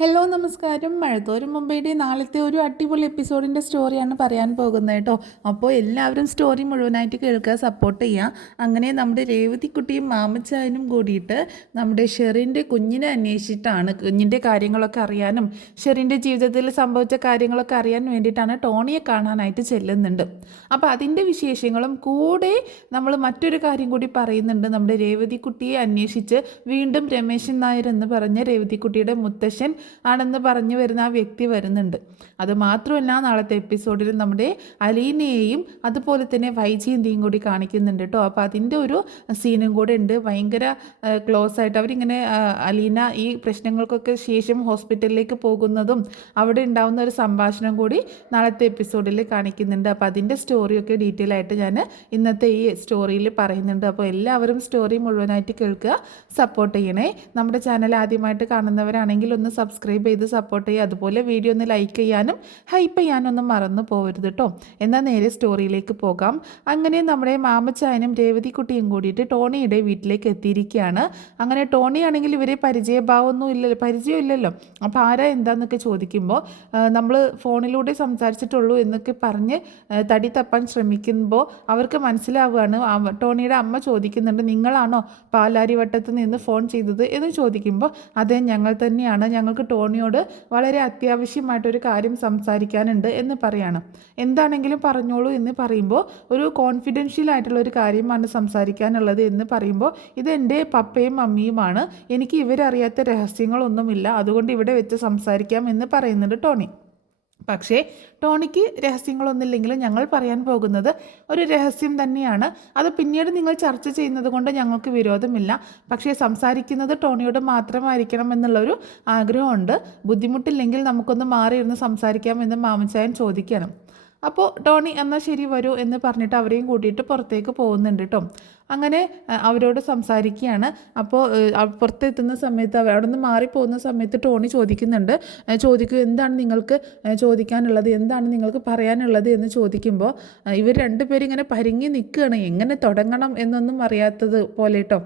Hello നമസ്കാരം. മഴത്തോരും മുംബൈയുടെ നാളത്തെ ഒരു അടിപൊളി എപ്പിസോഡിൻ്റെ സ്റ്റോറിയാണ് പറയാൻ പോകുന്നത് കേട്ടോ. അപ്പോൾ എല്ലാവരും സ്റ്റോറി മുഴുവനായിട്ട് കേൾക്കുക, സപ്പോർട്ട് ചെയ്യുക. അങ്ങനെ നമ്മുടെ രേവതിക്കുട്ടിയും മാമച്ചായനും കൂടിയിട്ട് നമ്മുടെ ഷെറിൻ്റെ കുഞ്ഞിനെ അന്വേഷിച്ചിട്ടാണ്, കുഞ്ഞിൻ്റെ കാര്യങ്ങളൊക്കെ അറിയാനും ഷെറിൻ്റെ ജീവിതത്തിൽ സംഭവിച്ച കാര്യങ്ങളൊക്കെ അറിയാൻ വേണ്ടിയിട്ടാണ് ടോണിയെ കാണാനായിട്ട് ചെല്ലുന്നുണ്ട്. അപ്പോൾ അതിൻ്റെ വിശേഷങ്ങളും കൂടെ നമ്മൾ മറ്റൊരു കാര്യം കൂടി പറയുന്നുണ്ട്. നമ്മുടെ രേവതിക്കുട്ടിയെ അന്വേഷിച്ച് വീണ്ടും രമേശൻ നായർ എന്ന് പറഞ്ഞ രേവതിക്കുട്ടിയുടെ മുത്തശ്ശൻ ആണെന്ന് പറഞ്ഞു വരുന്ന ആ വ്യക്തി വരുന്നുണ്ട്. അത് മാത്രമല്ല, നാളത്തെ എപ്പിസോഡിൽ നമ്മുടെ അലീനയെയും അതുപോലെ തന്നെ വൈജയന്തിയും കൂടി കാണിക്കുന്നുണ്ട് കേട്ടോ. അപ്പോൾ അതിൻ്റെ ഒരു സീനും കൂടെ ഉണ്ട്. ഭയങ്കര ക്ലോസ് ആയിട്ട് അവരിങ്ങനെ അലീന ഈ പ്രശ്നങ്ങൾക്കൊക്കെ ശേഷം ഹോസ്പിറ്റലിലേക്ക് പോകുന്നതും അവിടെ ഉണ്ടാവുന്ന ഒരു സംഭാഷണം കൂടി നാളത്തെ എപ്പിസോഡിൽ കാണിക്കുന്നുണ്ട്. അപ്പോൾ അതിൻ്റെ സ്റ്റോറിയൊക്കെ ഡീറ്റെയിൽ ആയിട്ട് ഞാൻ ഇന്നത്തെ ഈ സ്റ്റോറിയിൽ പറയുന്നുണ്ട്. അപ്പോൾ എല്ലാവരും സ്റ്റോറി മുഴുവനായിട്ട് കേൾക്കുക, സപ്പോർട്ട് ചെയ്യണേ. നമ്മുടെ ചാനൽ ആദ്യമായിട്ട് കാണുന്നവരാണെങ്കിൽ ഒന്ന് സബ്സ്ക്രൈബ് ചെയ്ത് സപ്പോർട്ട് ചെയ്യുക. അതുപോലെ വീഡിയോ ഒന്ന് ലൈക്ക് ചെയ്യാനും ഹൈപ്പ് ചെയ്യാനൊന്നും മറന്നു പോകരുത് കേട്ടോ. എന്നാൽ നേരെ സ്റ്റോറിയിലേക്ക് പോകാം. അങ്ങനെ നമ്മുടെ മാമച്ചായനും രേവതിക്കുട്ടിയും കൂടിയിട്ട് ടോണിയുടെ വീട്ടിലേക്ക് എത്തിയിരിക്കുകയാണ്. അങ്ങനെ ടോണി ആണെങ്കിൽ ഇവരെ പരിചയമില്ലല്ലോ. അപ്പോൾ ആരാ എന്താന്നൊക്കെ ചോദിക്കുമ്പോൾ നമ്മൾ ഫോണിലൂടെ സംസാരിച്ചിട്ടുള്ളൂ എന്നൊക്കെ പറഞ്ഞ് തടി തപ്പാൻ ശ്രമിക്കുമ്പോൾ അവർക്ക് മനസ്സിലാവുകയാണ്. ടോണിയുടെ അമ്മ ചോദിക്കുന്നുണ്ട്, നിങ്ങളാണോ പാലാരിവട്ടത്ത് നിന്ന് ഫോൺ ചെയ്തത് എന്ന് ചോദിക്കുമ്പോൾ അതെ, ഞങ്ങൾ തന്നെയാണ്. ഞങ്ങൾക്ക് ടോണിയോട് വളരെ അത്യാവശ്യമായിട്ടൊരു കാര്യം സംസാരിക്കാനുണ്ട് എന്ന് പറയാണ്. എന്താണെങ്കിലും പറഞ്ഞോളൂ എന്ന് പറയുമ്പോൾ ഒരു കോൺഫിഡൻഷ്യൽ ആയിട്ടുള്ള ഒരു കാര്യമാണ് സംസാരിക്കാനുള്ളത് എന്ന് പറയുമ്പോൾ ഇത് എൻ്റെ പപ്പയും മമ്മിയുമാണ്, എനിക്ക് ഇവരറിയാത്ത രഹസ്യങ്ങളൊന്നുമില്ല, അതുകൊണ്ട് ഇവിടെ വെച്ച് സംസാരിക്കാം എന്ന് പറയുന്നുണ്ട് ടോണി. പക്ഷേ ടോണിക്ക് രഹസ്യങ്ങളൊന്നുമില്ലെങ്കിലും ഞങ്ങൾ പറയാൻ പോകുന്നത് ഒരു രഹസ്യം തന്നെയാണ്. അത് പിന്നീട് നിങ്ങൾ ചർച്ച ചെയ്യുന്നത് കൊണ്ട് ഞങ്ങൾക്ക് വിരോധമില്ല. പക്ഷേ സംസാരിക്കുന്നത് ടോണിയോട് മാത്രമായിരിക്കണം എന്നുള്ളൊരു ആഗ്രഹമുണ്ട്. ബുദ്ധിമുട്ടില്ലെങ്കിൽ നമുക്കൊന്ന് മാറിയിരുന്ന് സംസാരിക്കാമെന്ന് മാമച്ചായൻ ചോദിക്കണം. അപ്പോൾ ടോണി എന്നാൽ ശരി വരൂ എന്ന് പറഞ്ഞിട്ട് അവരെയും കൂട്ടിയിട്ട് പുറത്തേക്ക് പോകുന്നുണ്ട് കേട്ടോ. അങ്ങനെ അവരോട് സംസാരിക്കുകയാണ്. അപ്പോൾ പുറത്തെത്തുന്ന സമയത്ത് അവിടെ നിന്ന് മാറിപ്പോകുന്ന സമയത്ത് ടോണി ചോദിക്കും എന്താണ് നിങ്ങൾക്ക് ചോദിക്കാനുള്ളത്, എന്താണ് നിങ്ങൾക്ക് പറയാനുള്ളത് എന്ന് ചോദിക്കുമ്പോൾ ഇവർ രണ്ടുപേരും ഇങ്ങനെ പരിങ്ങി നിൽക്കുകയാണ്, എങ്ങനെ തുടങ്ങണം എന്നൊന്നും അറിയാത്തത് പോലെ കേട്ടോ.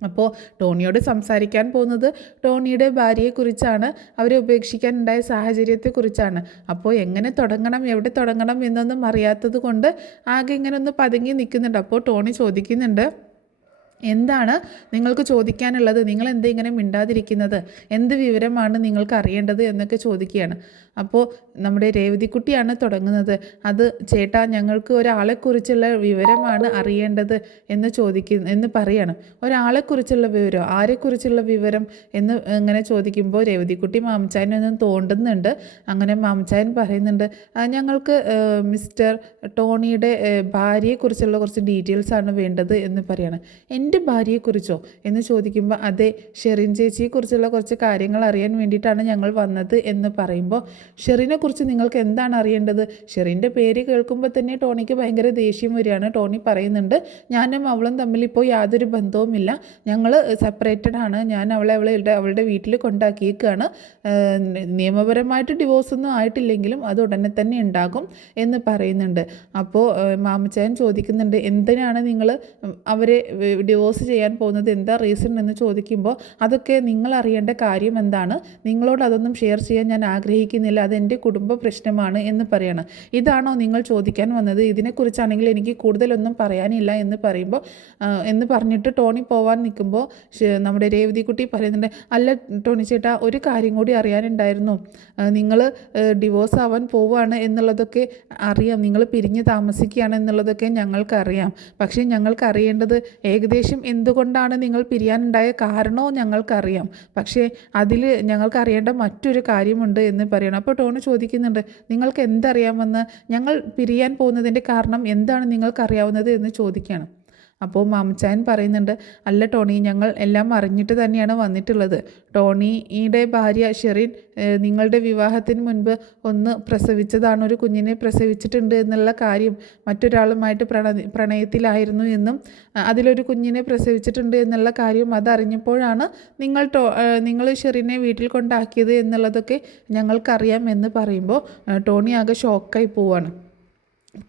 അപ്പോൾ ടോണിയോട് സംസാരിക്കാൻ പോകുന്നത് ടോണിയുടെ ഭാര്യയെക്കുറിച്ചാണ്, അവരെ ഉപേക്ഷിക്കാനുണ്ടായ സാഹചര്യത്തെക്കുറിച്ചാണ്. അപ്പോൾ എങ്ങനെ തുടങ്ങണം, എവിടെ തുടങ്ങണം എന്നൊന്നും അറിയാത്തത് കൊണ്ട് ആകെ ഇങ്ങനെ ഒന്ന് പതുങ്ങി നിൽക്കുന്നുണ്ട്. അപ്പോൾ ടോണി ചോദിക്കുന്നുണ്ട്, എന്താണ് നിങ്ങൾക്ക് ചോദിക്കാനുള്ളത്, നിങ്ങൾ എന്താ ഇങ്ങനെ മിണ്ടാതിരിക്കുന്നത്, എന്ത് വിവരമാണ് നിങ്ങൾക്ക് അറിയേണ്ടത് എന്നൊക്കെ ചോദിക്കുകയാണ്. അപ്പോൾ നമ്മുടെ രേവതിക്കുട്ടിയാണ് തുടങ്ങുന്നത്. അത് ചേട്ടാ, ഞങ്ങൾക്ക് ഒരാളെക്കുറിച്ചുള്ള വിവരമാണ് അറിയേണ്ടത് എന്ന് പറയാണ്. ഒരാളെക്കുറിച്ചുള്ള വിവരം, ആരെക്കുറിച്ചുള്ള വിവരം എന്ന് ഇങ്ങനെ ചോദിക്കുമ്പോൾ രേവതിക്കുട്ടി മാമച്ചായനൊന്നും തോണ്ടുന്നുണ്ട്. അങ്ങനെ മാമച്ചായൻ പറയുന്നുണ്ട്, ഞങ്ങൾക്ക് മിസ്റ്റർ ടോണിയുടെ ഭാര്യയെക്കുറിച്ചുള്ള കുറച്ച് ഡീറ്റെയിൽസാണ് വേണ്ടത് എന്ന് പറയാണ്. എൻ്റെ ഭാര്യയെക്കുറിച്ചോ എന്ന് ചോദിക്കുമ്പോൾ അതെ, ഷെറിൻ ചേച്ചിയെക്കുറിച്ചുള്ള കുറച്ച് കാര്യങ്ങൾ അറിയാൻ വേണ്ടിയിട്ടാണ് ഞങ്ങൾ വന്നത് എന്ന് പറയുമ്പോൾ ഷെറിനെക്കുറിച്ച് നിങ്ങൾക്ക് എന്താണ് അറിയേണ്ടത്? ഷെറിൻ്റെ പേര് കേൾക്കുമ്പോൾ തന്നെ ടോണിക്ക് ഭയങ്കര ദേഷ്യം വരികയാണ്. ടോണി പറയുന്നുണ്ട്, ഞാനും അവളും തമ്മിൽ ഇപ്പോൾ യാതൊരു ബന്ധവുമില്ല, ഞങ്ങൾ സെപ്പറേറ്റഡ് ആണ്, ഞാൻ അവളുടെ വീട്ടിൽ കൊണ്ടാക്കിയേക്കാണ്, നിയമപരമായിട്ട് ഡിവോഴ്സൊന്നും ആയിട്ടില്ലെങ്കിലും അത് ഉടനെ തന്നെ ഉണ്ടാകും എന്ന് പറയുന്നുണ്ട്. അപ്പോൾ മാമച്ചായൻ ചോദിക്കുന്നുണ്ട്, എന്തിനാണ് നിങ്ങൾ അവരെ ഡിവോഴ്സ് ചെയ്യാൻ പോകുന്നത്, എന്താ റീസൺ എന്ന് ചോദിക്കുമ്പോൾ അതൊക്കെ നിങ്ങൾ അറിയേണ്ട കാര്യം എന്താണ്, നിങ്ങളോട് അതൊന്നും ഷെയർ ചെയ്യാൻ ഞാൻ ആഗ്രഹിക്കുന്നില്ല, അതെൻ്റെ കുടുംബ പ്രശ്നമാണ് എന്ന് പറയണം. ഇതാണോ നിങ്ങൾ ചോദിക്കാൻ വന്നത്? ഇതിനെക്കുറിച്ചാണെങ്കിൽ എനിക്ക് കൂടുതലൊന്നും പറയാനില്ല എന്ന് പറഞ്ഞിട്ട് ടോണി പോവാൻ നിൽക്കുമ്പോൾ നമ്മുടെ രേവതിക്കുട്ടി പറയുന്നുണ്ട്, അല്ല ടോണി ചേട്ടാ, ഒരു കാര്യം കൂടി അറിയാനുണ്ടായിരുന്നു, നിങ്ങൾ ഡിവോഴ്സ് ആവാൻ പോവുകയാണ് എന്നുള്ളതൊക്കെ അറിയാം, നിങ്ങൾ പിരിഞ്ഞ് താമസിക്കുകയാണ് എന്നുള്ളതൊക്കെ ഞങ്ങൾക്കറിയാം. പക്ഷേ ഞങ്ങൾക്ക് അറിയേണ്ടത് ഏകദേശം എന്തുകൊണ്ടാണ് നിങ്ങൾ പിരിയാനുണ്ടായ കാരണവും ഞങ്ങൾക്കറിയാം. പക്ഷേ അതിൽ ഞങ്ങൾക്ക് അറിയേണ്ട മറ്റൊരു കാര്യമുണ്ട് എന്ന് പറയണം. അപ്പോൾ ടോണി ചോദിക്കുന്നുണ്ട്, നിങ്ങൾക്ക് എന്തറിയാമെന്ന്, ഞങ്ങൾ പിരിയാൻ പോകുന്നതിൻ്റെ കാരണം എന്താണ് നിങ്ങൾക്കറിയാവുന്നത് എന്ന് ചോദിക്കുകയാണ്. അപ്പോൾ മാമച്ചായൻ പറയുന്നുണ്ട്, അല്ല ടോണി, ഞങ്ങൾ എല്ലാം അറിഞ്ഞിട്ട് തന്നെയാണ് വന്നിട്ടുള്ളത്. ടോണിയുടെ ഭാര്യ ഷെറിൻ നിങ്ങളുടെ വിവാഹത്തിന് മുൻപ് ഒന്ന് പ്രസവിച്ചതാണ്, ഒരു കുഞ്ഞിനെ പ്രസവിച്ചിട്ടുണ്ട് എന്നുള്ള കാര്യം, മറ്റൊരാളുമായിട്ട് പ്രണയത്തിലായിരുന്നു എന്നും അതിലൊരു കുഞ്ഞിനെ പ്രസവിച്ചിട്ടുണ്ട് എന്നുള്ള കാര്യം അതറിഞ്ഞപ്പോഴാണ് നിങ്ങൾ ഷെറിനെ വീട്ടിൽ കൊണ്ടാക്കിയത് എന്നുള്ളതൊക്കെ ഞങ്ങൾക്കറിയാം എന്ന് പറയുമ്പോൾ ടോണി ആകെ ഷോക്കായി പോവാണ്.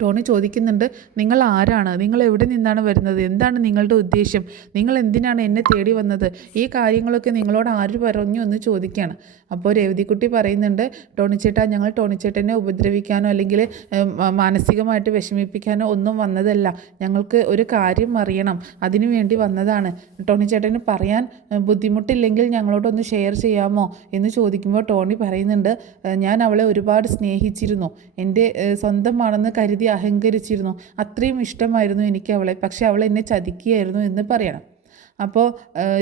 ടോണി ചോദിക്കുന്നുണ്ട്, നിങ്ങൾ ആരാണ്, നിങ്ങൾ എവിടെ നിന്നാണ് വരുന്നത്, എന്താണ് നിങ്ങളുടെ ഉദ്ദേശം, നിങ്ങൾ എന്തിനാണ് എന്നെ തേടി വന്നത്, ഈ കാര്യങ്ങളൊക്കെ നിങ്ങളോട് ആര് പറഞ്ഞു എന്ന് ചോദിക്കുകയാണ്. അപ്പോൾ രേവതിക്കുട്ടി പറയുന്നുണ്ട്, ടോണിച്ചേട്ടാ, ഞങ്ങൾ ടോണിച്ചേട്ടനെ ഉപദ്രവിക്കാനോ അല്ലെങ്കിൽ മാനസികമായിട്ട് വിഷമിപ്പിക്കാനോ ഒന്നും വന്നതല്ല, ഞങ്ങൾക്ക് ഒരു കാര്യം അറിയണം, അതിനു വേണ്ടി വന്നതാണ്. ടോണിച്ചേട്ടന് പറയാൻ ബുദ്ധിമുട്ടില്ലെങ്കിൽ ഞങ്ങളോടൊന്ന് ഷെയർ ചെയ്യാമോ എന്ന് ചോദിക്കുമ്പോൾ ടോണി പറയുന്നുണ്ട്, ഞാൻ അവളെ ഒരുപാട് സ്നേഹിച്ചിരുന്നു, എൻ്റെ സ്വന്തമാണെന്ന് കരുതി അഹങ്കരിച്ചിരുന്നു, അത്രയും ഇഷ്ടമായിരുന്നു എനിക്ക് അവളെ, പക്ഷെ അവൾ എന്നെ ചതിക്കുകയായിരുന്നു എന്ന് പറയണം. അപ്പോൾ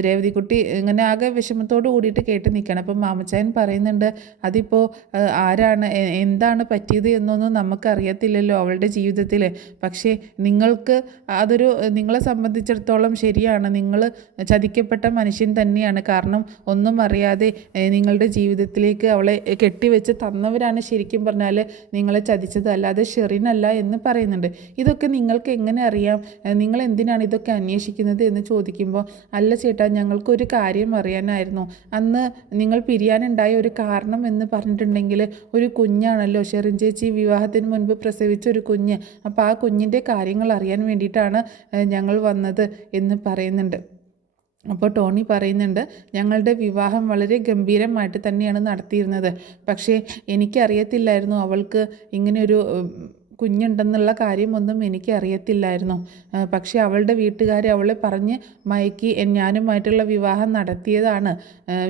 രേവതിക്കുട്ടി ഇങ്ങനെ ആകെ വിഷമത്തോട് കൂടിയിട്ട് കേട്ട് നിൽക്കണം. അപ്പം മാമച്ചായൻ പറയുന്നുണ്ട്, അതിപ്പോൾ ആരാണ് എന്താണ് പറ്റിയത് എന്നൊന്നും നമുക്കറിയത്തില്ലല്ലോ അവളുടെ ജീവിതത്തിൽ, പക്ഷേ നിങ്ങൾക്ക് അതൊരു നിങ്ങളെ സംബന്ധിച്ചിടത്തോളം ശരിയാണ്, നിങ്ങൾ ചതിക്കപ്പെട്ട മനുഷ്യൻ തന്നെയാണ്. കാരണം ഒന്നും അറിയാതെ നിങ്ങളുടെ ജീവിതത്തിലേക്ക് അവളെ കെട്ടിവെച്ച് തന്നവരാണ് ശരിക്കും പറഞ്ഞാൽ നിങ്ങളെ ചതിച്ചത്, അല്ലാതെ ഷെറിനല്ല എന്ന് പറയുന്നുണ്ട്. ഇതൊക്കെ നിങ്ങൾക്ക് എങ്ങനെ അറിയാം, നിങ്ങൾ എന്തിനാണ് ഇതൊക്കെ അന്വേഷിക്കുന്നത് എന്ന് ചോദിക്കുമ്പോൾ, അല്ല ചേട്ടാ, ഞങ്ങൾക്കൊരു കാര്യം അറിയാനായിരുന്നു, അന്ന് നിങ്ങൾ പിരിയാനുണ്ടായ ഒരു കാരണം എന്ന് പറഞ്ഞിട്ടുണ്ടെങ്കിൽ ഒരു കുഞ്ഞാണല്ലോ, ഷെറിൻ ചേച്ചി വിവാഹത്തിന് മുൻപ് പ്രസവിച്ച ഒരു കുഞ്ഞ്, അപ്പോൾ ആ കുഞ്ഞിൻ്റെ കാര്യങ്ങൾ അറിയാൻ വേണ്ടിയിട്ടാണ് ഞങ്ങൾ വന്നത് എന്ന് പറയുന്നുണ്ട്. അപ്പോൾ ടോണി പറയുന്നുണ്ട്, ഞങ്ങളുടെ വിവാഹം വളരെ ഗംഭീരമായിട്ട് തന്നെയാണ് നടത്തിയിരുന്നത്, പക്ഷേ എനിക്കറിയത്തില്ലായിരുന്നു അവൾക്ക് ഇങ്ങനെയൊരു കുഞ്ഞുണ്ടെന്നുള്ള കാര്യമൊന്നും എനിക്കറിയത്തില്ലായിരുന്നു. പക്ഷേ അവളുടെ വീട്ടുകാർ അവളെ പറഞ്ഞ് മയക്കി ഞാനുമായിട്ടുള്ള വിവാഹം നടത്തിയതാണ്.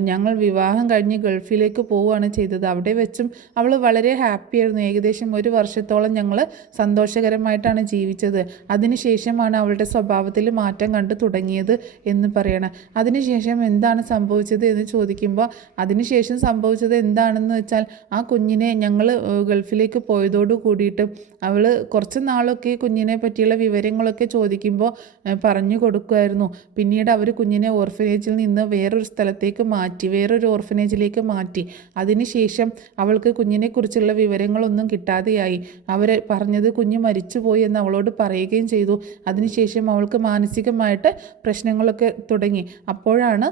ഞങ്ങൾ വിവാഹം കഴിഞ്ഞ് ഗൾഫിലേക്ക് പോവുകയാണ് ചെയ്തത്. അവിടെ വെച്ചും അവൾ വളരെ ഹാപ്പിയായിരുന്നു. ഏകദേശം 1 വർഷത്തോളം ഞങ്ങൾ സന്തോഷകരമായിട്ടാണ് ജീവിച്ചത്. അതിനുശേഷമാണ് അവളുടെ സ്വഭാവത്തിൽ മാറ്റം കണ്ടു തുടങ്ങിയത് എന്ന് പറയണം. അതിനുശേഷം എന്താണ് സംഭവിച്ചത് എന്ന് ചോദിക്കുമ്പോൾ, അതിനുശേഷം സംഭവിച്ചത് എന്താണെന്ന് വെച്ചാൽ, ആ കുഞ്ഞിനെ ഞങ്ങൾ ഗൾഫിലേക്ക് പോയതോടു കൂടിയിട്ട് അവൾ കുറച്ച് നാളൊക്കെ കുഞ്ഞിനെ പറ്റിയുള്ള വിവരങ്ങളൊക്കെ ചോദിക്കുമ്പോൾ പറഞ്ഞു കൊടുക്കുമായിരുന്നു. പിന്നീട് അവർ കുഞ്ഞിനെ ഓർഫനേജിൽ നിന്ന് വേറൊരു സ്ഥലത്തേക്ക് മാറ്റി, വേറൊരു ഓർഫനേജിലേക്ക് മാറ്റി. അതിനുശേഷം അവൾക്ക് കുഞ്ഞിനെക്കുറിച്ചുള്ള വിവരങ്ങളൊന്നും കിട്ടാതെയായി. അവർ പറഞ്ഞത് കുഞ്ഞ് മരിച്ചുപോയി എന്ന് അവളോട് പറയുകയും ചെയ്തു. അതിനുശേഷം അവൾക്ക് മാനസികമായിട്ട് പ്രശ്നങ്ങളൊക്കെ തുടങ്ങി. അപ്പോഴാണ്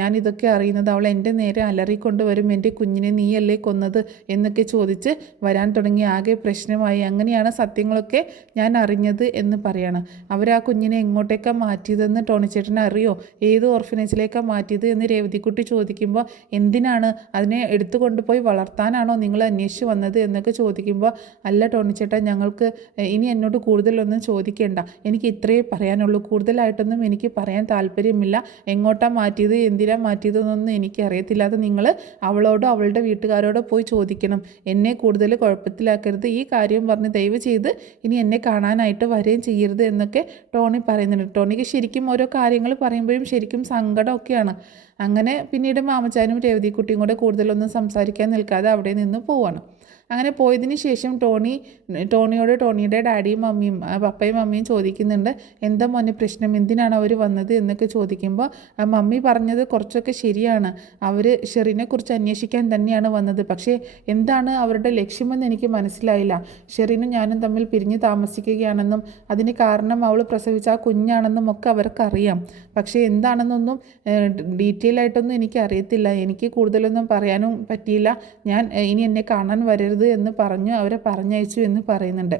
ഞാനിതൊക്കെ അറിയുന്നത്. അവൾ എൻ്റെ നേരെ അലറിക്കൊണ്ട് വരും, എൻ്റെ കുഞ്ഞിനെ നീയല്ലേ കൊന്നത് എന്നൊക്കെ ചോദിച്ച് വരാൻ തുടങ്ങി. ആകെ പ്രശ്നമായി. അങ്ങനെയാണ് സത്യങ്ങളൊക്കെ ഞാൻ അറിഞ്ഞത് എന്ന് പറയാണ്. അവർ ആ കുഞ്ഞിനെ എങ്ങോട്ടേക്കാണ് മാറ്റിയതെന്ന് ടോണിച്ചേട്ടന് അറിയോ, ഏത് ഓർഫനേജിലേക്കാണ് മാറ്റിയത് എന്ന് രേവതിക്കുട്ടി ചോദിക്കുമ്പോൾ, എന്തിനാണ്, അതിനെ എടുത്തു കൊണ്ടുപോയി വളർത്താനാണോ നിങ്ങൾ അന്വേഷിച്ച് വന്നത് എന്നൊക്കെ ചോദിക്കുമ്പോൾ, അല്ല ടോണിച്ചേട്ടൻ, ഞങ്ങൾക്ക് ഇനി എന്നോട് കൂടുതലൊന്നും ചോദിക്കേണ്ട, എനിക്ക് ഇത്രയേ പറയാനുള്ളൂ, കൂടുതലായിട്ടൊന്നും എനിക്ക് പറയാൻ താല്പര്യമില്ല, എങ്ങോട്ടാണ് മാറ്റിയത് എന്തിനാണ് മാറ്റിയതെന്നൊന്നും എനിക്കറിയത്തില്ല, അത് നിങ്ങൾ അവളോടോ അവളുടെ വീട്ടുകാരോടോ പോയി ചോദിക്കണം, എന്നെ കൂടുതൽ കുഴപ്പത്തിലാക്കരുത്, ഈ കാര്യം പറഞ്ഞ് ദയവ് ചെയ്ത് ഇനി എന്നെ കാണാനായിട്ട് വരികയും ചെയ്യരുത് എന്നൊക്കെ ടോണി പറയുന്നുണ്ട്. ടോണിക്ക് ശരിക്കും ഓരോ കാര്യങ്ങൾ പറയുമ്പോഴും ശരിക്കും സങ്കടമൊക്കെയാണ്. അങ്ങനെ പിന്നീട് മാമച്ചാനും രേവതിക്കുട്ടിയും കൂടെ കൂടുതലൊന്നും സംസാരിക്കാൻ നിൽക്കാതെ അവിടെ നിന്ന് പോവാണ്. അങ്ങനെ പോയതിന് ശേഷം ടോണിയോട് ടോണിയുടെ ഡാഡിയും മമ്മിയും പപ്പയും മമ്മിയും ചോദിക്കുന്നുണ്ട്, എന്താ മോനെ പ്രശ്നം, എന്തിനാണ് അവർ വന്നത് എന്നൊക്കെ ചോദിക്കുമ്പോൾ, മമ്മി പറഞ്ഞത് കുറച്ചൊക്കെ ശരിയാണ്, അവർ ഷെറിനെക്കുറിച്ച് അന്വേഷിക്കാൻ തന്നെയാണ് വന്നത്, പക്ഷേ എന്താണ് അവരുടെ ലക്ഷ്യമെന്ന് എനിക്ക് മനസ്സിലായില്ല. ഷെറിനും ഞാനും തമ്മിൽ പിരിഞ്ഞ് താമസിക്കുകയാണെന്നും അതിന് കാരണം അവൾ പ്രസവിച്ച ആ കുഞ്ഞാണെന്നും ഒക്കെ അവർക്കറിയാം. പക്ഷേ എന്താണെന്നൊന്നും ഡീറ്റെയിൽ ആയിട്ടൊന്നും എനിക്കറിയത്തില്ല, എനിക്ക് കൂടുതലൊന്നും പറയാനും പറ്റിയില്ല, ഞാൻ ഇനി എന്നെ കാണാൻ വരരുത് എന്ന് പറഞ്ഞു അവരെ പറഞ്ഞയച്ചു എന്ന് പറയുന്നുണ്ട്.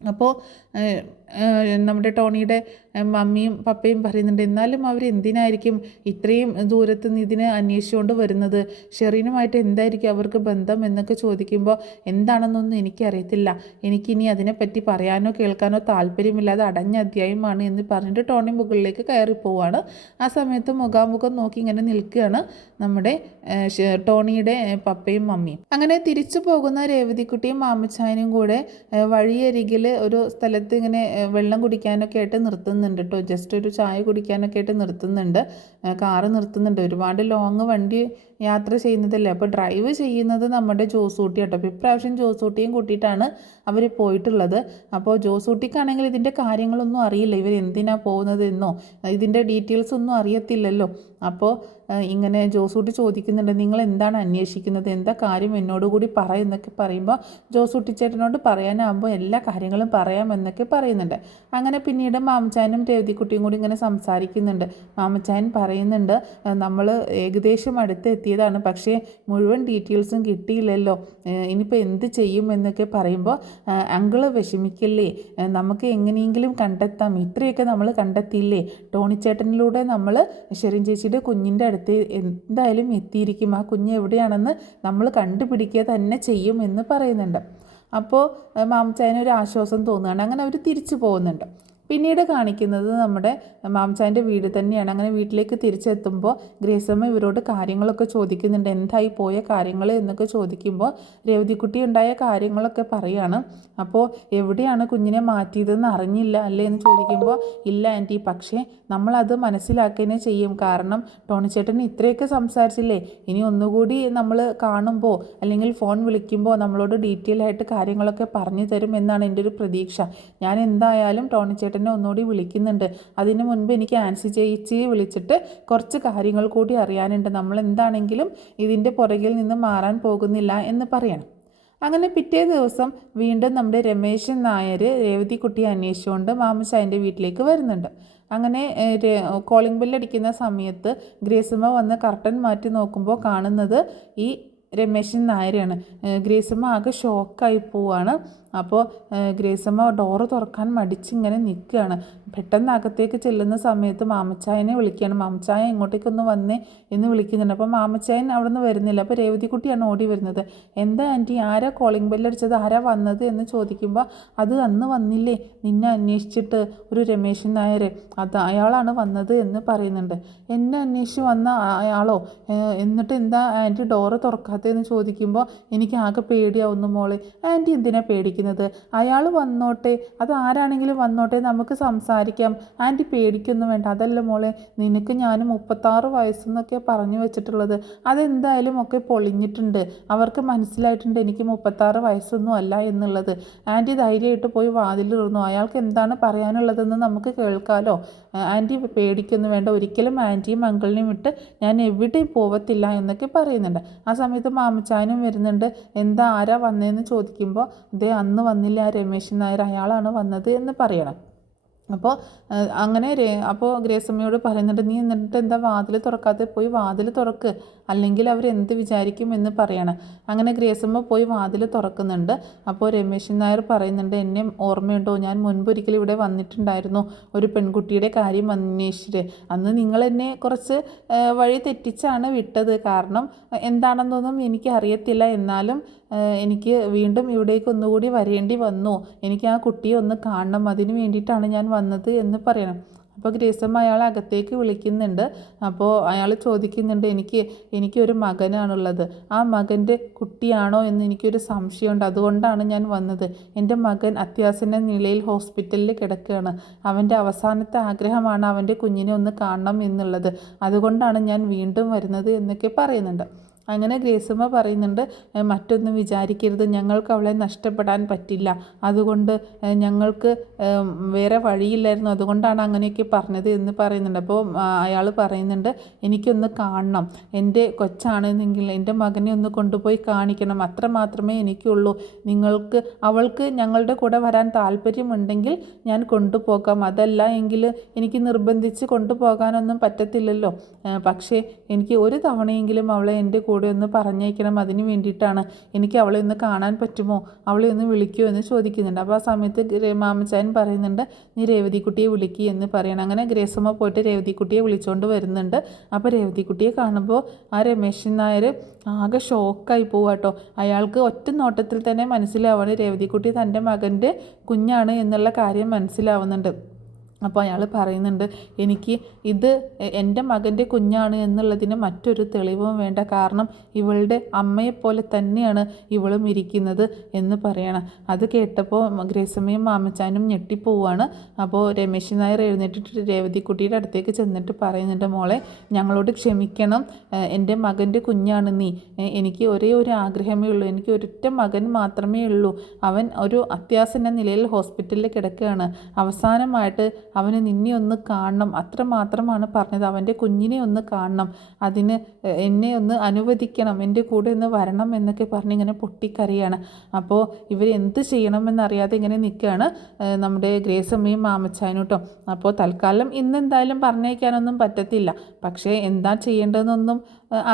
അപ്പോൾ നമ്മുടെ ടോണിയുടെ മമ്മിയും പപ്പയും പറയുന്നുണ്ട്, എന്നാലും അവരെന്തിനായിരിക്കും ഇത്രയും ദൂരത്ത് നിന്ന് ഇതിനെ അന്വേഷിച്ചുകൊണ്ട് വരുന്നത്, ഷെറിനുമായിട്ട് എന്തായിരിക്കും അവർക്ക് ബന്ധം എന്നൊക്കെ ചോദിക്കുമ്പോൾ, എന്താണെന്നൊന്നും എനിക്കറിയത്തില്ല, എനിക്കിനി അതിനെപ്പറ്റി പറയാനോ കേൾക്കാനോ താല്പര്യമില്ല, അത് അടഞ്ഞ അധ്യായമാണ് എന്ന് പറഞ്ഞിട്ട് ടോണി മുകളിലേക്ക് കയറിപ്പോവാണ്. ആ സമയത്ത് മുഖാമുഖം നോക്കി ഇങ്ങനെ നിൽക്കുകയാണ് നമ്മുടെ ടോണിയുടെ പപ്പയും മമ്മിയും. അങ്ങനെ തിരിച്ചു പോകുന്ന രേവതിക്കുട്ടിയും മാമച്ചായനും കൂടെ വഴിയരികിൽ ഒരു സ്ഥലത്ത് ഇങ്ങനെ വെള്ളം കുടിക്കാനൊക്കെ ആയിട്ട് നിർത്തുന്നുണ്ട് കേട്ടോ, ജസ്റ്റ് ഒരു ചായ കുടിക്കാനൊക്കെ ആയിട്ട് നിർത്തുന്നുണ്ട്, കാറ് നിർത്തുന്നുണ്ട്. ഒരുപാട് ലോങ് വണ്ടി യാത്ര ചെയ്യുന്നതല്ലേ, അപ്പോൾ ഡ്രൈവ് ചെയ്യുന്നത് നമ്മുടെ ജോസൂട്ടി കേട്ടോ. അപ്പോൾ ഇപ്രാവശ്യം ജോസൂട്ടിയും കൂട്ടിയിട്ടാണ് അവർ പോയിട്ടുള്ളത്. അപ്പോൾ ജോസൂട്ടിക്കാണെങ്കിൽ ഇതിൻ്റെ കാര്യങ്ങളൊന്നും അറിയില്ല, ഇവർ എന്തിനാണ് പോകുന്നത് എന്നോ ഇതിൻ്റെ ഡീറ്റെയിൽസ് ഒന്നും അറിയത്തില്ലല്ലോ. അപ്പോൾ ഇങ്ങനെ ജോസൂട്ടി ചോദിക്കുന്നുണ്ട്, നിങ്ങൾ എന്താണ് അന്വേഷിക്കുന്നത്, എന്താ കാര്യം എന്നോട് കൂടി എന്നൊക്കെ പറയുമ്പോൾ, ജോസൂട്ടി ചേട്ടനോട് പറയാനാകുമ്പോൾ എല്ലാ കാര്യങ്ങളും പറയാമെന്നൊക്കെ പറയുന്നുണ്ട്. അങ്ങനെ പിന്നീട് മാമച്ചാനും രേവതിക്കുട്ടിയും കൂടി ഇങ്ങനെ സംസാരിക്കുന്നുണ്ട്. മാമച്ചാൻ പറയുന്നുണ്ട്, നമ്മൾ ഏകദേശം അടുത്ത് എത്തിയതാണ്, പക്ഷേ മുഴുവൻ ഡീറ്റെയിൽസും കിട്ടിയില്ലല്ലോ, ഇനിയിപ്പോൾ എന്ത് ചെയ്യും എന്നൊക്കെ പറയുമ്പോൾ അങ്കിള് വിഷമിക്കല്ലേ, നമുക്ക് എങ്ങനെയെങ്കിലും കണ്ടെത്താം, ഇത്രയൊക്കെ നമ്മൾ കണ്ടെത്തിയില്ലേ, ടോണിച്ചേട്ടനിലൂടെ നമ്മൾ ഷെറിൻ ചേച്ചിയുടെ കുഞ്ഞിൻ്റെ അടുത്ത് എന്തായാലും എത്തിയിരിക്കും, ആ കുഞ്ഞ് എവിടെയാണെന്ന് നമ്മൾ കണ്ടുപിടിക്കുക തന്നെ ചെയ്യും എന്ന് പറയുന്നുണ്ട്. അപ്പോൾ മാമച്ചായന് ഒരു ആശ്വാസം തോന്നുകയാണ്. അങ്ങനെ അവർ തിരിച്ചു പോകുന്നുണ്ട്. പിന്നീട് കാണിക്കുന്നത് നമ്മുടെ മാമച്ചായൻ്റെ വീട് തന്നെയാണ്. അങ്ങനെ വീട്ടിലേക്ക് തിരിച്ചെത്തുമ്പോൾ ഗ്രേസമ്മ ഇവരോട് കാര്യങ്ങളൊക്കെ ചോദിക്കുന്നുണ്ട്, എന്തായി പോയ കാര്യങ്ങൾ എന്നൊക്കെ ചോദിക്കുമ്പോൾ രേവതിക്കുട്ടി ഉണ്ടായ കാര്യങ്ങളൊക്കെ പറയാണ്. അപ്പോൾ എവിടെയാണ് കുഞ്ഞിനെ മാറ്റിയതെന്ന് അറിഞ്ഞില്ല അല്ലേ എന്ന് ചോദിക്കുമ്പോൾ ഇല്ല ആൻറ്റി, പക്ഷേ നമ്മളത് മനസ്സിലാക്കുകയും ചെയ്യും, കാരണം ടോണിച്ചേട്ടൻ ഇത്രയൊക്കെ സംസാരിച്ചില്ലേ, ഇനി ഒന്നുകൂടി നമ്മൾ കാണുമ്പോൾ അല്ലെങ്കിൽ ഫോൺ വിളിക്കുമ്പോൾ നമ്മളോട് ഡീറ്റെയിൽ ആയിട്ട് കാര്യങ്ങളൊക്കെ പറഞ്ഞു തരും എന്നാണ് എൻ്റെ ഒരു പ്രതീക്ഷ. ഞാൻ എന്തായാലും ടോണിച്ചേട്ടനെ ഒന്നുകൂടി വിളിക്കുന്നുണ്ട്, അതിന് മുൻപ് എനിക്ക് ആൻസി ചേച്ചിയെ വിളിച്ചിട്ട് കുറച്ച് കാര്യങ്ങൾ കൂടി അറിയാനുണ്ട്, നമ്മൾ എന്താണെങ്കിലും ഇതിൻ്റെ പുറകിൽ നിന്ന് മാറാൻ പോകുന്നില്ല എന്ന് പറയണം. അങ്ങനെ പിറ്റേ ദിവസം വീണ്ടും നമ്മുടെ രമേശൻ നായർ രേവതിക്കുട്ടിയെ അന്വേഷിച്ചുകൊണ്ട് മാമച്ചായൻ്റെ വീട്ടിലേക്ക് വരുന്നുണ്ട്. അങ്ങനെ കോളിംഗ് ബെല്ലടിക്കുന്ന സമയത്ത് ഗ്രേസമ്മ വന്ന് കർട്ടൻ മാറ്റി നോക്കുമ്പോൾ കാണുന്നത് ഈ രമേശൻ നായരാണ്. ഗ്രേസമ്മ ആകെ ഷോക്കായി പോവാണ്. അപ്പോൾ ഗ്രേസമ്മ ഡോറ് തുറക്കാൻ മടിച്ചിങ്ങനെ നിൽക്കുകയാണ്. പെട്ടെന്ന് അകത്തേക്ക് ചെല്ലുന്ന സമയത്ത് മാമച്ചായനെ വിളിക്കുകയാണ്. മാമച്ചായ ഇങ്ങോട്ടേക്കൊന്ന് വന്നേ എന്ന് വിളിക്കുന്നുണ്ട്. അപ്പോൾ മാമച്ചായൻ അവിടെ നിന്ന് വരുന്നില്ല. അപ്പോൾ രേവതിക്കുട്ടിയാണ് ഓടി വരുന്നത്. എന്താ ആൻറ്റി, ആരാ കോളിംഗ് ബെല്ലടിച്ചത്, ആരാ വന്നത് എന്ന് ചോദിക്കുമ്പോൾ അത് അന്ന് വന്നില്ലേ നിന്നെ അന്വേഷിച്ചിട്ട് ഒരു രമേശൻ നായർ, അത് അയാളാണ് വന്നത് എന്ന് പറയുന്നുണ്ട്. എന്നെ അന്വേഷിച്ച് വന്ന അയാളോ, എന്നിട്ട് എന്താ ആൻറ്റി ഡോറ് തുറക്കാത്തതെന്ന് ചോദിക്കുമ്പോൾ എനിക്ക് ആകെ പേടിയാവുന്നു മോളെ. ആൻറ്റി എന്തിനാ പേടിക്കുന്നത്, അയാൾ വന്നോട്ടെ, അത് ആരാണെങ്കിലും വന്നോട്ടെ, നമുക്ക് സംസാരിക്കാം, ആൻറ്റി പേടിക്കൊന്നും വേണ്ട. അതല്ല മോളെ, നിനക്ക് ഞാൻ 36 വയസ്സെന്നൊക്കെ പറഞ്ഞു വെച്ചിട്ടുള്ളത് അതെന്തായാലും ഒക്കെ പൊളിഞ്ഞിട്ടുണ്ട്, അവർക്ക് മനസ്സിലായിട്ടുണ്ട് എനിക്ക് 36 വയസ്സൊന്നും അല്ല എന്നുള്ളത്. ആൻറ്റി ധൈര്യമായിട്ട് പോയി വാതിലിരുന്നു, അയാൾക്ക് എന്താണ് പറയാനുള്ളതെന്ന് നമുക്ക് കേൾക്കാമല്ലോ, ആൻറ്റി പേടിക്കൊന്നും വേണ്ട, ഒരിക്കലും ആൻറ്റിയും അങ്കിളിനെയും വിട്ട് ഞാൻ എവിടെയും പോവത്തില്ല എന്നൊക്കെ പറയുന്നുണ്ട്. ആ സമയത്ത് മാമച്ചായനും വരുന്നുണ്ട്. എന്താ ആരാ വന്നതെന്ന് ചോദിക്കുമ്പോൾ ദേ അന്ന് വന്നില്ല ആ രമേശൻ നായർ, അയാളാണ് വന്നത് എന്ന് പറയണം. അപ്പോൾ ഗ്രേസമ്മയോട് പറയുന്നുണ്ട്, നീ എന്നിട്ട് എന്താ വാതിൽ തുറക്കാതെ, പോയി വാതിൽ തുറക്ക്, അല്ലെങ്കിൽ അവരെന്ത് വിചാരിക്കും എന്ന് പറയണം. അങ്ങനെ ഗ്രേസമ്മ പോയി വാതിൽ തുറക്കുന്നുണ്ട്. അപ്പോൾ രമേശൻ നായർ പറയുന്നുണ്ട്, എന്നെ ഓർമ്മയുണ്ടോ, ഞാൻ മുൻപൊരിക്കലും ഇവിടെ വന്നിട്ടുണ്ടായിരുന്നു ഒരു പെൺകുട്ടിയുടെ കാര്യം അന്വേഷിച്ചിട്ട്, അന്ന് നിങ്ങൾ എന്നെ കുറച്ച് വഴി തെറ്റിച്ചാണ് വിട്ടത്, കാരണം എന്താണെന്നൊന്നും എനിക്ക് അറിയത്തില്ല, എന്നാലും എനിക്ക് വീണ്ടും ഇവിടേക്ക് ഒന്നുകൂടി വരേണ്ടി വന്നു, എനിക്ക് ആ കുട്ടിയെ ഒന്ന് കാണണം, അതിന് വേണ്ടിയിട്ടാണ് ഞാൻ വന്നത് എന്ന് പറയണം. അപ്പോൾ ഗ്രേസമ്മ അയാൾ അകത്തേക്ക് വിളിക്കുന്നുണ്ട്. അപ്പോൾ അയാൾ ചോദിക്കുന്നുണ്ട്, എനിക്കൊരു മകനാണുള്ളത്, ആ മകൻ്റെ കുട്ടിയാണോ എന്ന് എനിക്കൊരു സംശയമുണ്ട്, അതുകൊണ്ടാണ് ഞാൻ വന്നത്. എൻ്റെ മകൻ അത്യാസന്ന നിലയിൽ ഹോസ്പിറ്റലിൽ കിടക്കുകയാണ്, അവൻ്റെ അവസാനത്തെ ആഗ്രഹമാണ് അവൻ്റെ കുഞ്ഞിനെ ഒന്ന് കാണണം എന്നുള്ളത്, അതുകൊണ്ടാണ് ഞാൻ വീണ്ടും വരുന്നത് എന്നൊക്കെ പറയുന്നുണ്ട്. അങ്ങനെ ഗ്രേസമ്മ പറയുന്നുണ്ട്, മറ്റൊന്നും വിചാരിക്കരുത്, ഞങ്ങൾക്ക് അവളെ നഷ്ടപ്പെടാൻ പറ്റില്ല, അതുകൊണ്ട് ഞങ്ങൾക്ക് വേറെ വഴിയില്ലായിരുന്നു, അതുകൊണ്ടാണ് അങ്ങനെയൊക്കെ പറഞ്ഞത് എന്ന് പറയുന്നുണ്ട്. അപ്പോൾ അയാൾ പറയുന്നുണ്ട്, എനിക്കൊന്ന് കാണണം, എൻ്റെ കൊച്ചാണെന്നെങ്കിൽ എൻ്റെ മകനെ ഒന്ന് കൊണ്ടുപോയി കാണിക്കണം, അത്ര മാത്രമേ എനിക്കുള്ളൂ, അവൾക്ക് ഞങ്ങളുടെ കൂടെ വരാൻ താല്പര്യമുണ്ടെങ്കിൽ ഞാൻ കൊണ്ടുപോകാം, അതല്ല എങ്കിൽ എനിക്ക് നിർബന്ധിച്ച് കൊണ്ടുപോകാനൊന്നും പറ്റത്തില്ലല്ലോ, പക്ഷേ എനിക്ക് ഒരു തവണയെങ്കിലും അവളെ എൻ്റെ കൂടെ ഒന്ന് പറഞ്ഞേക്കണം, അതിന് വേണ്ടിയിട്ടാണ്, എനിക്ക് അവളെ ഒന്ന് കാണാൻ പറ്റുമോ, അവളെ ഒന്ന് വിളിക്കുമോ എന്ന് ചോദിക്കുന്നുണ്ട്. അപ്പോൾ ആ സമയത്ത് മാമച്ചായൻ പറയുന്നുണ്ട്, നീ രേവതിക്കുട്ടിയെ വിളിക്കുക എന്ന് പറയണം. അങ്ങനെ ഗ്രേസമ്മ പോയിട്ട് രേവതിക്കുട്ടിയെ വിളിച്ചുകൊണ്ട് വരുന്നുണ്ട്. അപ്പോൾ രേവതിക്കുട്ടിയെ കാണുമ്പോൾ ആ രമേശൻ നായർ ആകെ ഷോക്കായി പോവാട്ടോ. അയാൾക്ക് ഒറ്റ നോട്ടത്തിൽ തന്നെ മനസ്സിലാവാണ് രേവതിക്കുട്ടി തൻ്റെ മകൻ്റെ കുഞ്ഞാണ് എന്നുള്ള കാര്യം മനസ്സിലാവുന്നുണ്ട്. അപ്പോൾ അയാൾ പറയുന്നുണ്ട്, എനിക്ക് ഇത് എൻ്റെ മകൻ്റെ കുഞ്ഞാണ് എന്നുള്ളതിന് മറ്റൊരു തെളിവും വേണ്ട, കാരണം ഇവളുടെ അമ്മയെപ്പോലെ തന്നെയാണ് ഇവളും ഇരിക്കുന്നത് എന്ന് പറയണം. അത് കേട്ടപ്പോൾ ഗ്രേസമ്മയും മാമച്ചാനും ഞെട്ടിപ്പോവാണ്. അപ്പോൾ രമേശൻ നായർ എഴുന്നേറ്റിട്ട് രേവതിക്കുട്ടിയുടെ അടുത്തേക്ക് ചെന്നിട്ട് പറയുന്നുണ്ട്, മോളെ ഞങ്ങളോട് ക്ഷമിക്കണം, എൻ്റെ മകൻ്റെ കുഞ്ഞാണ് നീ, എനിക്ക് ഒരേ ഒരു ആഗ്രഹമേ ഉള്ളൂ, എനിക്ക് ഒരൊറ്റ മകൻ മാത്രമേ ഉള്ളൂ, അവൻ ഒരു അത്യാസന്ന നിലയിൽ ഹോസ്പിറ്റലിൽ കിടക്കുകയാണ്, അവസാനമായിട്ട് അവന് നിന്നെ ഒന്ന് കാണണം, അത്ര മാത്രമാണ് പറഞ്ഞത്, അവൻ്റെ കുഞ്ഞിനെ ഒന്ന് കാണണം, അതിന് എന്നെ ഒന്ന് അനുവദിക്കണം, എൻ്റെ കൂടെ ഒന്ന് വരണം എന്നൊക്കെ പറഞ്ഞിങ്ങനെ പൊട്ടിക്കരയാണ്. അപ്പോൾ ഇവർ എന്ത് ചെയ്യണമെന്നറിയാതെ ഇങ്ങനെ നിൽക്കുകയാണ് നമ്മുടെ ഗ്രേസമ്മയും മാമച്ചായനും കേട്ടോ. അപ്പോൾ തൽക്കാലം ഇന്നെന്തായാലും പറഞ്ഞേക്കാനൊന്നും പറ്റത്തില്ല, പക്ഷേ എന്താ ചെയ്യേണ്ടതെന്നൊന്നും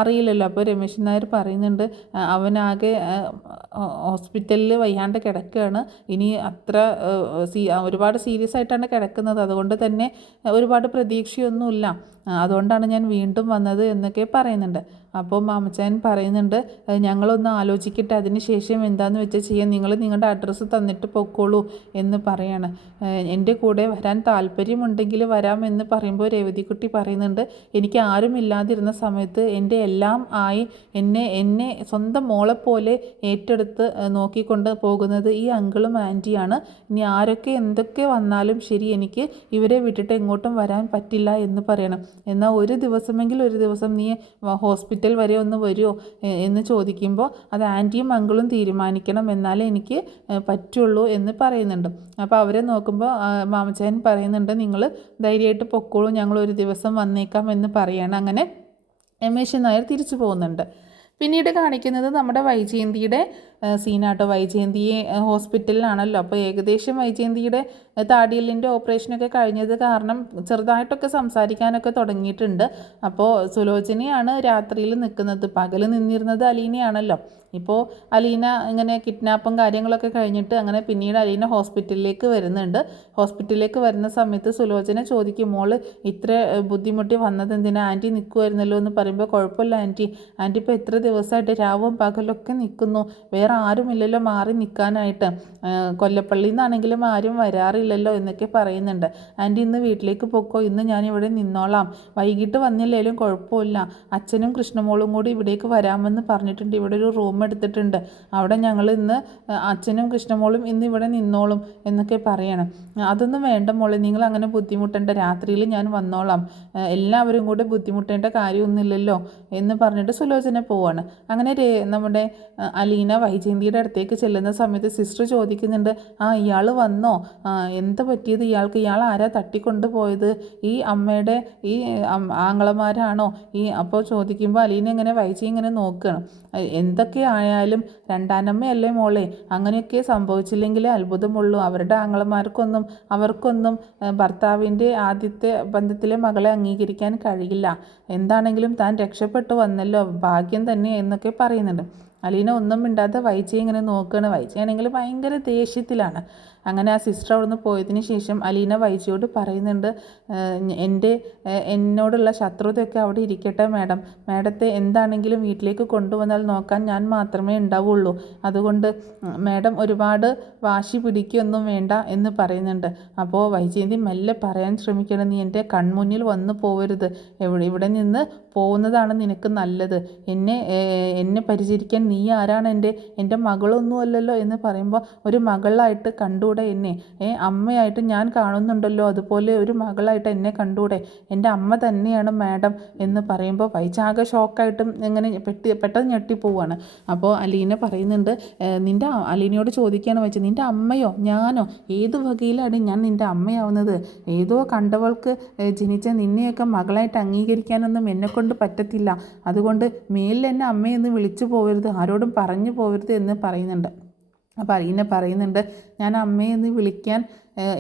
അറിയില്ലല്ലോ. അപ്പോൾ രമേശൻ നായർ പറയുന്നുണ്ട് അവനാകെ ഹോസ്പിറ്റലിൽ വയ്യാണ്ട് കിടക്കുകയാണ്, ഇനി അത്ര ഒരുപാട് സീരിയസ് ആയിട്ടാണ് കിടക്കുന്നത്, അതുകൊണ്ട് തന്നെ ഒരുപാട് പ്രതീക്ഷയൊന്നുമില്ല, അതുകൊണ്ടാണ് ഞാൻ വീണ്ടും വന്നത് എന്നൊക്കെ പറയുന്നുണ്ട്. അപ്പോൾ മാമച്ചായൻ പറയുന്നുണ്ട് ഞങ്ങളൊന്ന് ആലോചിക്കട്ടെ, അതിന് ശേഷം എന്താണെന്ന് വെച്ചാൽ ചെയ്യാൻ, നിങ്ങൾ നിങ്ങളുടെ അഡ്രസ്സ് തന്നിട്ട് പൊക്കോളൂ എന്ന് പറയാണ്. എൻ്റെ കൂടെ വരാൻ താല്പര്യമുണ്ടെങ്കിൽ വരാമെന്ന് പറയുമ്പോൾ രേവതിക്കുട്ടി പറയുന്നുണ്ട് എനിക്ക് ആരുമില്ലാതിരുന്ന സമയത്ത് എൻ്റെ എല്ലാം ആയി എന്നെ സ്വന്തം മോളെപ്പോലെ ഏറ്റെടുത്ത് നോക്കിക്കൊണ്ട് പോകുന്നത് ഈ അങ്കിളും ആൻറ്റിയാണ്. ഇനി ആരൊക്കെ എന്തൊക്കെ വന്നാലും ശരി, എനിക്ക് ഇവരെ വിട്ടിട്ട് എങ്ങോട്ടും വരാൻ പറ്റില്ല എന്ന് പറയണം. എന്നാൽ ഒരു ദിവസം നീ ഹോസ്പിറ്റൽ വരെ ഒന്ന് വരുമോ എന്ന് ചോദിക്കുമ്പോൾ അത് ആൻറ്റിയും അങ്കിളും തീരുമാനിക്കണം, എന്നാലേ എനിക്ക് പറ്റുള്ളൂ എന്ന് പറയുന്നുണ്ട്. അപ്പോൾ അവരെ നോക്കുമ്പോൾ മാമച്ചായൻ പറയുന്നുണ്ട് നിങ്ങൾ ധൈര്യമായിട്ട് പൊക്കോളൂ, ഞങ്ങൾ ഒരു ദിവസം വന്നേക്കാം എന്ന് പറയാണ്. അങ്ങനെ രമേശൻ നായർ തിരിച്ചു പോകുന്നുണ്ട്. പിന്നീട് കാണിക്കുന്നത് നമ്മുടെ വൈജയന്തിയുടെ സീനാട്ടോ. വൈജയന്തിയെ ഹോസ്പിറ്റലിലാണല്ലോ. അപ്പോൾ ഏകദേശം വൈജയന്തിയുടെ താടിയെല്ലിൻ്റെ ഓപ്പറേഷനൊക്കെ കഴിഞ്ഞത് കാരണം ചെറുതായിട്ടൊക്കെ സംസാരിക്കാനൊക്കെ തുടങ്ങിയിട്ടുണ്ട്. അപ്പോൾ സുലോചനയാണ് രാത്രിയിൽ നിൽക്കുന്നത്, പകൽ നിന്നിരുന്നത് അലീനയാണല്ലോ. ഇപ്പോൾ അലീന ഇങ്ങനെ കിഡ്നാപ്പും കാര്യങ്ങളൊക്കെ കഴിഞ്ഞിട്ട് അങ്ങനെ പിന്നീട് അലീന ഹോസ്പിറ്റലിലേക്ക് വരുന്നുണ്ട്. ഹോസ്പിറ്റലിലേക്ക് വരുന്ന സമയത്ത് സുലോചന ചോദിക്കും മോള് ഇത്ര ബുദ്ധിമുട്ടി വന്നത് എന്തിനാ, ആൻറ്റി നിൽക്കുമായിരുന്നല്ലോ എന്ന് പറയുമ്പോൾ കുഴപ്പമില്ല ആൻറ്റി ഇപ്പോൾ എത്ര ദിവസമായിട്ട് രാവും പകലൊക്കെ നിൽക്കുന്നു, വേറെ ആരുമില്ലല്ലോ മാറി നിൽക്കാനായിട്ട്, കൊല്ലപ്പള്ളിയിൽ നിന്നാണെങ്കിലും ആരും വരാറില്ലല്ലോ എന്നൊക്കെ പറയുന്നുണ്ട്. ആൻറ്റി ഇന്ന് വീട്ടിലേക്ക് പൊക്കോ, ഇന്ന് ഞാനിവിടെ നിന്നോളാം, വൈകിട്ട് വന്നില്ലേലും കുഴപ്പമില്ല, അച്ഛനും കൃഷ്ണമോളും കൂടി ഇവിടേക്ക് വരാമെന്ന് പറഞ്ഞിട്ടുണ്ട്, ഇവിടെ ഒരു റൂം എടുത്തിട്ടുണ്ട്, അവിടെ ഞങ്ങൾ ഇന്ന് അച്ഛനും കൃഷ്ണമോളും ഇന്ന് ഇവിടെ നിന്നോളും എന്നൊക്കെ പറയണം. അതൊന്നും വേണ്ട മോളെ, നിങ്ങൾ അങ്ങനെ ബുദ്ധിമുട്ടേണ്ട, രാത്രിയിൽ ഞാൻ വന്നോളാം, എല്ലാവരും കൂടെ ബുദ്ധിമുട്ടേണ്ട കാര്യമൊന്നുമില്ലല്ലോ എന്ന് പറഞ്ഞിട്ട് സുലോചന പോവാണ്. അങ്ങനെ നമ്മുടെ അലീന വൈജയന്തിയുടെ അടുത്തേക്ക് ചെല്ലുന്ന സമയത്ത് സിസ്റ്റർ ചോദിക്കുന്നുണ്ട് ഇയാൾ വന്നോ, എന്താ പറ്റിയത് ഇയാൾക്ക്, ഇയാൾ ആരാ തട്ടിക്കൊണ്ട് പോയത്, ഈ അമ്മയുടെ ഈ ആങ്ങളമാരാണോ അപ്പോൾ ചോദിക്കുമ്പോൾ അലീന ഇങ്ങനെ വൈജി ഇങ്ങനെ നോക്കുകയാണ്. എന്തൊക്കെ ആയാലും രണ്ടാനമ്മയല്ലേ മോളെ, അങ്ങനെയൊക്കെ സംഭവിച്ചില്ലെങ്കിലേ അത്ഭുതമുള്ളൂ, അവരുടെ അവർക്കൊന്നും ഭർത്താവിൻ്റെ ആദ്യത്തെ ബന്ധത്തിലെ മകളെ അംഗീകരിക്കാൻ കഴിയില്ല, എന്താണെങ്കിലും താൻ രക്ഷപ്പെട്ടു വന്നല്ലോ, ഭാഗ്യം തന്നെ എന്നൊക്കെ പറയുന്നുണ്ട്. അലീന ഒന്നും മിണ്ടാതെ വൈജയെ ഇങ്ങനെ നോക്കുകയാണ്. വൈജയാണെങ്കിൽ ഭയങ്കര ദേഷ്യത്തിലാണ്. അങ്ങനെ ആ സിസ്റ്റർ അവിടുന്ന് പോയതിന് ശേഷം അലീന വൈജയോട് പറയുന്നുണ്ട് എന്നോടുള്ള ശത്രുതയൊക്കെ അവിടെ ഇരിക്കട്ടെ മാഡത്തെ എന്താണെങ്കിലും വീട്ടിലേക്ക് കൊണ്ടുവന്നാൽ നോക്കാൻ ഞാൻ മാത്രമേ ഉണ്ടാവുള്ളൂ, അതുകൊണ്ട് മാഡം ഒരുപാട് വാശി പിടിക്കുകയൊന്നും വേണ്ട എന്ന് പറയുന്നുണ്ട്. അപ്പോൾ വൈജയന്തി മെല്ലെ പറയാൻ ശ്രമിക്കണം, നീ എൻ്റെ കൺമുന്നിൽ വന്നു പോവരുത്, ഇവിടെ നിന്ന് പോകുന്നതാണ് നിനക്ക് നല്ലത്, എന്നെ പരിചരിക്കാൻ നീ ആരാണ്, എൻ്റെ മകളൊന്നുമല്ലല്ലോ എന്ന് പറയുമ്പോൾ ഒരു മകളായിട്ട് കണ്ടൂടെ എന്നെ, അമ്മയായിട്ട് ഞാൻ കാണുന്നുണ്ടല്ലോ, അതുപോലെ ഒരു മകളായിട്ട് എന്നെ കണ്ടൂടെ, എൻ്റെ അമ്മ തന്നെയാണ് മാഡം എന്ന് പറയുമ്പോൾ വൈജാകെ ഷോക്കായിട്ടും ഇങ്ങനെ പെട്ടെന്ന് ഞെട്ടിപ്പോവാണ്. അപ്പോൾ അലീന പറയുന്നുണ്ട് അലീനയോട് ചോദിക്കുകയാണ് വെച്ചാൽ നിൻ്റെ അമ്മയോ ഞാനോ, ഏത് വകയിലാണ് ഞാൻ നിൻ്റെ അമ്മയാവുന്നത്, ഏതോ കണ്ടവൾക്ക് ജനിച്ച നിന്നെയൊക്കെ മകളായിട്ട് അംഗീകരിക്കാനൊന്നും എന്നെക്കൊണ്ട് പറ്റത്തില്ല, അതുകൊണ്ട് മേലിൽ എന്നെ അമ്മയെന്ന് വിളിച്ചു പോകരുത്, ആരോടും പറഞ്ഞു പോകരുത് എന്ന് പറയുന്നുണ്ട്. അപ്പോൾ അലീന പറയുന്നുണ്ട് ഞാൻ അമ്മയെന്ന് വിളിക്കാൻ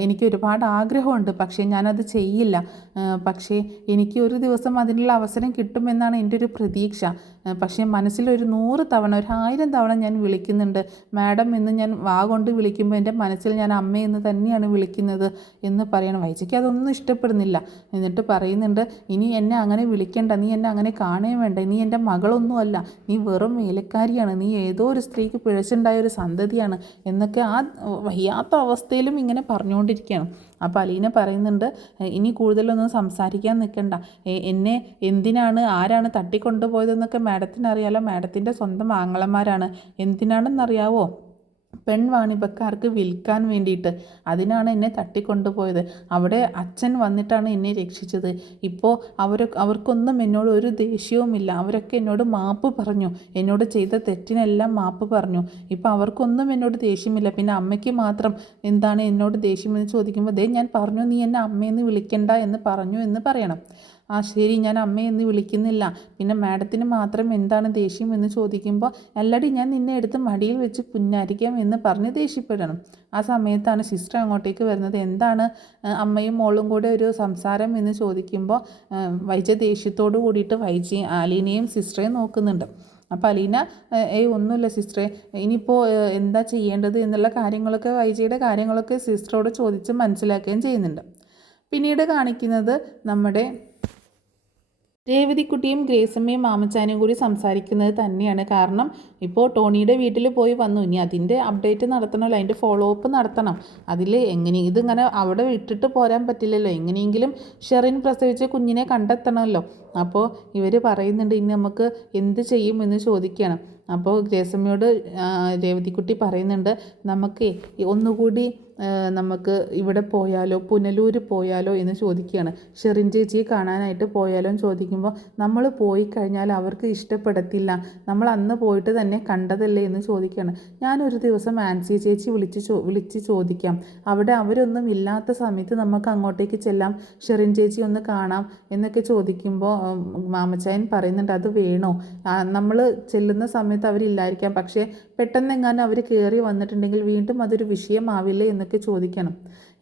എനിക്ക് ഒരുപാട് ആഗ്രഹമുണ്ട്, പക്ഷേ ഞാനത് ചെയ്യില്ല, പക്ഷേ എനിക്ക് ഒരു ദിവസം അതിനുള്ള അവസരം കിട്ടുമെന്നാണ് എൻ്റെ ഒരു പ്രതീക്ഷ, പക്ഷേ മനസ്സിലൊരു 100 തവണ 1000 തവണ ഞാൻ വിളിക്കുന്നുണ്ട് മാഡം എന്ന്, ഞാൻ വാ കൊണ്ട് വിളിക്കുമ്പോൾ എൻ്റെ മനസ്സിൽ ഞാൻ അമ്മയെന്ന് തന്നെയാണ് വിളിക്കുന്നത് എന്ന് പറയണം. വൈജയ്ക്ക് അതൊന്നും ഇഷ്ടപ്പെടുന്നില്ല. എന്നിട്ട് പറയുന്നുണ്ട് ഇനി എന്നെ അങ്ങനെ വിളിക്കണ്ട, നീ എന്നെ അങ്ങനെ കാണുകയും വേണ്ട, നീ എൻ്റെ മകളൊന്നുമല്ല, നീ വെറും വേലക്കാരിയാണ്, നീ ഏതോ ഒരു സ്ത്രീക്ക് പിഴച്ചുണ്ടായ ഒരു സന്തതിയാണ് എന്നൊക്കെ ആ വയ്യാത്ത അവസ്ഥയിലും ഇങ്ങനെ പറഞ്ഞുകൊണ്ടിരിക്കുകയാണ്. അപ്പോൾ അലീന പറയുന്നുണ്ട് ഇനി കൂടുതലൊന്നും സംസാരിക്കാൻ നിൽക്കണ്ട, എന്നെ ആരാണ് തട്ടിക്കൊണ്ടുപോയതെന്നൊക്കെ മാഡത്തിന് അറിയാലോ, മാഡത്തിൻ്റെ സ്വന്തം ആങ്ങളമാരാണ്, എന്തിനാണെന്നറിയാവോ, പെൺവാണിഭക്കാർക്ക് വിൽക്കാൻ വേണ്ടിയിട്ട്, അതിനാണ് എന്നെ തട്ടിക്കൊണ്ടുപോയത്, അവിടെ അച്ഛൻ വന്നിട്ടാണ് എന്നെ രക്ഷിച്ചത്, ഇപ്പോൾ അവർക്കൊന്നും എന്നോട് ഒരു ദേഷ്യവുമില്ല, അവരൊക്കെ എന്നോട് മാപ്പ് പറഞ്ഞു, എന്നോട് ചെയ്ത തെറ്റിനെല്ലാം മാപ്പ് പറഞ്ഞു, ഇപ്പോൾ അവർക്കൊന്നും എന്നോട് ദേഷ്യമില്ല, പിന്നെ അമ്മയ്ക്ക് മാത്രം എന്താണ് എന്നോട് ദേഷ്യമെന്ന് ചോദിക്കുമ്പോൾ ഞാൻ പറഞ്ഞു നീ എന്നെ അമ്മയെന്ന് വിളിക്കണ്ട എന്ന് പറഞ്ഞു എന്ന് പറയണം. ആ ശരി, ഞാൻ അമ്മയെന്ന് വിളിക്കുന്നില്ല. പിന്നെ മാഡത്തിന് മാത്രം എന്താണ് ദേഷ്യം എന്ന് ചോദിക്കുമ്പോൾ, അല്ലടി ഞാൻ നിന്നെ എടുത്ത് മടിയിൽ വെച്ച് പുന്നാരിക്കാം എന്ന് പറഞ്ഞ് ദേഷ്യപ്പെടണം. ആ സമയത്താണ് സിസ്റ്റർ അങ്ങോട്ടേക്ക് വരുന്നത്. എന്താണ് അമ്മയും മോളും കൂടെ ഒരു സംസാരം എന്ന് ചോദിക്കുമ്പോൾ വൈജ ദേഷ്യത്തോട് കൂടിയിട്ട് വൈജയും അലീനയും സിസ്റ്ററെയും നോക്കുന്നുണ്ട്. അപ്പോൾ അലീന ഒന്നുമില്ല സിസ്റ്ററെ, ഇനിയിപ്പോൾ എന്താ ചെയ്യേണ്ടത് എന്നുള്ള കാര്യങ്ങളൊക്കെ വൈജയുടെ കാര്യങ്ങളൊക്കെ സിസ്റ്ററോട് ചോദിച്ച് മനസ്സിലാക്കുകയും ചെയ്യുന്നുണ്ട്. പിന്നീട് കാണിക്കുന്നത് നമ്മുടെ രേവതിക്കുട്ടിയും ഗ്രേസമ്മയും മാമച്ചാനും കൂടി സംസാരിക്കുന്നത് തന്നെയാണ്. കാരണം ഇപ്പോൾ ടോണിയുടെ വീട്ടിൽ പോയി വന്നു, ഇനി അതിൻ്റെ അപ്ഡേറ്റ് നടത്തണമല്ലോ, അതിൻ്റെ ഫോളോ അപ്പ് നടത്തണം. അതിൽ ഇതിങ്ങനെ അവിടെ വിട്ടിട്ട് പോരാൻ പറ്റില്ലല്ലോ, എങ്ങനെയെങ്കിലും ഷെറിൻ പ്രസവിച്ച കുഞ്ഞിനെ കണ്ടെത്തണമല്ലോ. അപ്പോൾ ഇവർ പറയുന്നുണ്ട് ഇനി നമുക്ക് എന്ത് ചെയ്യും എന്ന് ചോദിക്കുകയാണ്. അപ്പോൾ ഗ്രേസമ്മയോട് രേവതിക്കുട്ടി പറയുന്നുണ്ട്, നമുക്ക് ഒന്നുകൂടി നമുക്ക് ഇവിടെ പോയാലോ, പുനലൂർ പോയാലോ എന്ന് ചോദിക്കുകയാണ്. ഷെറിൻ ചേച്ചിയെ കാണാനായിട്ട് പോയാലോ എന്ന് ചോദിക്കുമ്പോൾ, നമ്മൾ പോയി കഴിഞ്ഞാൽ അവർക്ക് ഇഷ്ടപ്പെടത്തില്ല, നമ്മൾ അന്ന് പോയിട്ട് തന്നെ കണ്ടതല്ലേ എന്ന് ചോദിക്കുകയാണ്. ഞാനൊരു ദിവസം ആൻസി ചേച്ചി വിളിച്ച് ചോദിക്കാം, അവിടെ അവരൊന്നും ഇല്ലാത്ത സമയത്ത് നമുക്ക് അങ്ങോട്ടേക്ക് ചെല്ലാം, ഷെറിൻ ചേച്ചി ഒന്ന് കാണാം എന്നൊക്കെ ചോദിക്കുമ്പോൾ മാമച്ചായൻ പറയുന്നുണ്ട്, അത് വേണോ? നമ്മൾ ചെല്ലുന്ന സമയത്ത് അവരില്ലായിരിക്കാം, പക്ഷേ പെട്ടെന്നെങ്ങാനും അവർ കയറി വന്നിട്ടുണ്ടെങ്കിൽ വീണ്ടും അതൊരു വിഷയമാവില്ലേ എന്നൊക്കെ ചോദിക്കണം.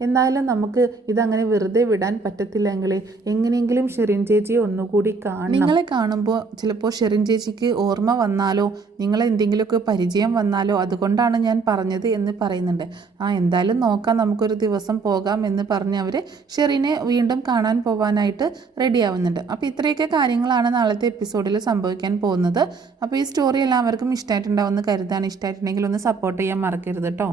എന്നാലും നമുക്ക് ഇതങ്ങനെ വെറുതെ വിടാൻ പറ്റത്തില്ലെങ്കിൽ എങ്ങനെയെങ്കിലും ഷെറിൻ ചേച്ചിയെ ഒന്നുകൂടി കാണണം. നിങ്ങളെ കാണുമ്പോൾ ചിലപ്പോൾ ഷെറിൻ ചേച്ചിക്ക് ഓർമ്മ വന്നാലോ, നിങ്ങളെന്തെങ്കിലുമൊക്കെ പരിചയം വന്നാലോ, അതുകൊണ്ടാണ് ഞാൻ പറഞ്ഞത് എന്ന് പറയുന്നുണ്ട്. എന്തായാലും നോക്കാം, നമുക്കൊരു ദിവസം പോകാം എന്ന് പറഞ്ഞ് അവർ ഷെറിനെ വീണ്ടും കാണാൻ പോകാനായിട്ട് റെഡിയാവുന്നുണ്ട്. അപ്പോൾ ഇത്രയൊക്കെ കാര്യങ്ങളാണ് നാളത്തെ എപ്പിസോഡിൽ സംഭവിക്കാൻ പോകുന്നത്. അപ്പോൾ ഈ സ്റ്റോറി എല്ലാവർക്കും ഇഷ്ടമായിട്ടുണ്ടാവുമെന്ന് കരുതാണ്. ഇഷ്ടമായിട്ടുണ്ടെങ്കിൽ ഒന്ന് സപ്പോർട്ട് ചെയ്യാൻ മറക്കരുത് കേട്ടോ.